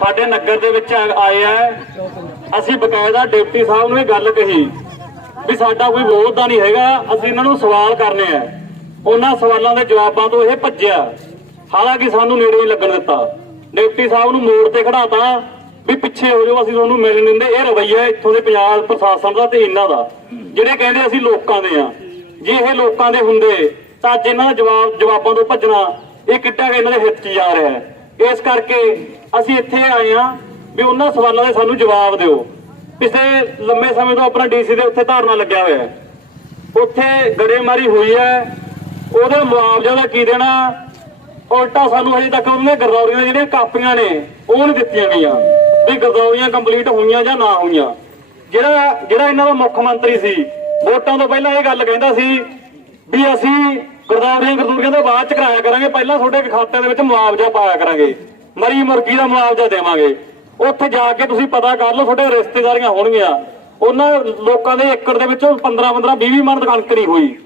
ਸਾਡੇ ਨਗਰ ਦੇ ਵਿੱਚ ਆਏ ਆ। ਅਸੀਂ ਬਕਾਇਦਾ ਡਿਪਟੀ ਸਾਹਿਬ ਨੂੰ ਇਹ ਗੱਲ ਕਹੀ ਵੀ ਸਾਡਾ ਕੋਈ ਵਿਰੋਧਦਾ ਨਹੀਂ ਹੈਗਾ, ਅਸੀਂ ਇਹਨਾਂ ਨੂੰ ਸਵਾਲ ਕਰਨੇ ਆ। ਉਹਨਾਂ ਸਵਾਲਾਂ ਦੇ ਜਵਾਬਾਂ ਤੋਂ ਇਹ ਭੱਜਿਆ। ਹਾਲਾਂਕਿ ਸਾਨੂੰ ਨੇੜੇ ਨਹੀਂ ਲੱਗਣ ਦਿੱਤਾ। ਡਿਪਟੀ ਸਾਹਿਬ ਨੂੰ ਮੋੜ ਤੇ ਖੜਾਤਾ ਵੀ ਪਿੱਛੇ ਹੋ ਜਾਓ, ਅਸੀਂ ਤੁਹਾਨੂੰ ਮਿਲਣ ਦਿੰਦੇ। ਇਹ ਰਵੱਈਆ ਇੱਥੋਂ ਦੇ ਪੰਜਾਬ ਪ੍ਰਸ਼ਾਸਨ ਦਾ ਤੇ ਇਹਨਾਂ ਦਾ, ਜਿਹੜੇ ਕਹਿੰਦੇ ਅਸੀਂ ਲੋਕਾਂ ਦੇ ਆ। ਜੇ ਇਹ ਲੋਕਾਂ ਦੇ ਹੁੰਦੇ ਤਾਂ ਅੱਜ ਇਹਨਾਂ ਦਾ ਜਵਾਬ ਜਵਾਬਾਂ ਤੋਂ ਭੱਜਣਾ, ਇਹ ਕਿੱਡਾ ਕੁ ਇਹਨਾਂ ਦੇ ਹਿੱਤ 'ਚ ਜਾ ਰਿਹਾ ਹੈ। ਇਸ ਕਰਕੇ ਅਸੀਂ ਇੱਥੇ ਆਏ ਆ ਵੀ ਉਹਨਾਂ ਸਵਾਲਾਂ ਦੇ ਸਾਨੂੰ ਜਵਾਬ ਦਿਓ। ਪਿਛਲੇ ਲੰਮੇ ਸਮੇਂ ਤੋਂ ਆਪਣਾ ਡੀਸੀ ਦੇ ਉੱਥੇ ਧਾਰਨਾ ਲੱਗਿਆ ਹੋਇਆ ਹੈ। ਉੱਥੇ ਗੜੇਮਾਰੀ ਹੋਈ ਹੈ। ਉਹਦਾ ਮੁਆਵਜ਼ਾ ਦਾ ਕੀ ਦੇਣਾ? ਉਲਟਾ ਸਾਨੂੰ ਹਜੇ ਤੱਕ ਉਹਨੇ ਗਰਦੌਰੀਆਂ ਦੀਆਂ ਜਿਹੜੀਆਂ ਕਾਪੀਆਂ ਨੇ, ਉਹ ਨਹੀਂ ਦਿੱਤੀਆਂ ਗਈਆਂ। ਵੀ ਗਰਦੌਰੀਆਂ ਕੰਪਲੀਟ ਹੋਈਆਂ ਜਾਂ ਨਾ ਹੋਈਆਂ। ਜਿਹੜਾ ਜਿਹੜਾ ਇਹਨਾਂ ਦਾ ਮੁੱਖ ਮੰਤਰੀ ਸੀ, ਵੋਟਾਂ ਤੋਂ ਪਹਿਲਾਂ ਇਹ ਗੱਲ ਕਹਿੰਦਾ ਸੀ ਵੀ ਅਸੀਂ ਗਰਦੌਰੀਆਂ ਗਰਦੂਰੀਆਂ ਤੋਂ ਬਾਅਦ ਚ ਕਰਾਇਆ ਕਰਾਂਗੇ। ਪਹਿਲਾਂ ਤੁਹਾਡੇ ਖਾਤੇ ਦੇ ਵਿੱਚ ਮੁਆਵਜ਼ਾ ਪਾਇਆ ਕਰਾਂਗੇ। ਮਰੀ ਮੁਰਗੀ ਦਾ ਮੁਆਵਜ਼ਾ ਦੇਵਾਂਗੇ। ਉੱਥੇ ਜਾ ਕੇ ਤੁਸੀਂ ਪਤਾ ਕਰ ਲਓ, ਤੁਹਾਡੇ ਰਿਸ਼ਤੇਦਾਰੀਆਂ ਹੋਣਗੀਆਂ। ਉਹਨਾਂ ਲੋਕਾਂ ਦੇ ਏਕੜ ਦੇ ਵਿੱਚੋਂ 15 15 20 20 ਮਣ ਕਣਕ ਨਹੀਂ ਹੋਈ।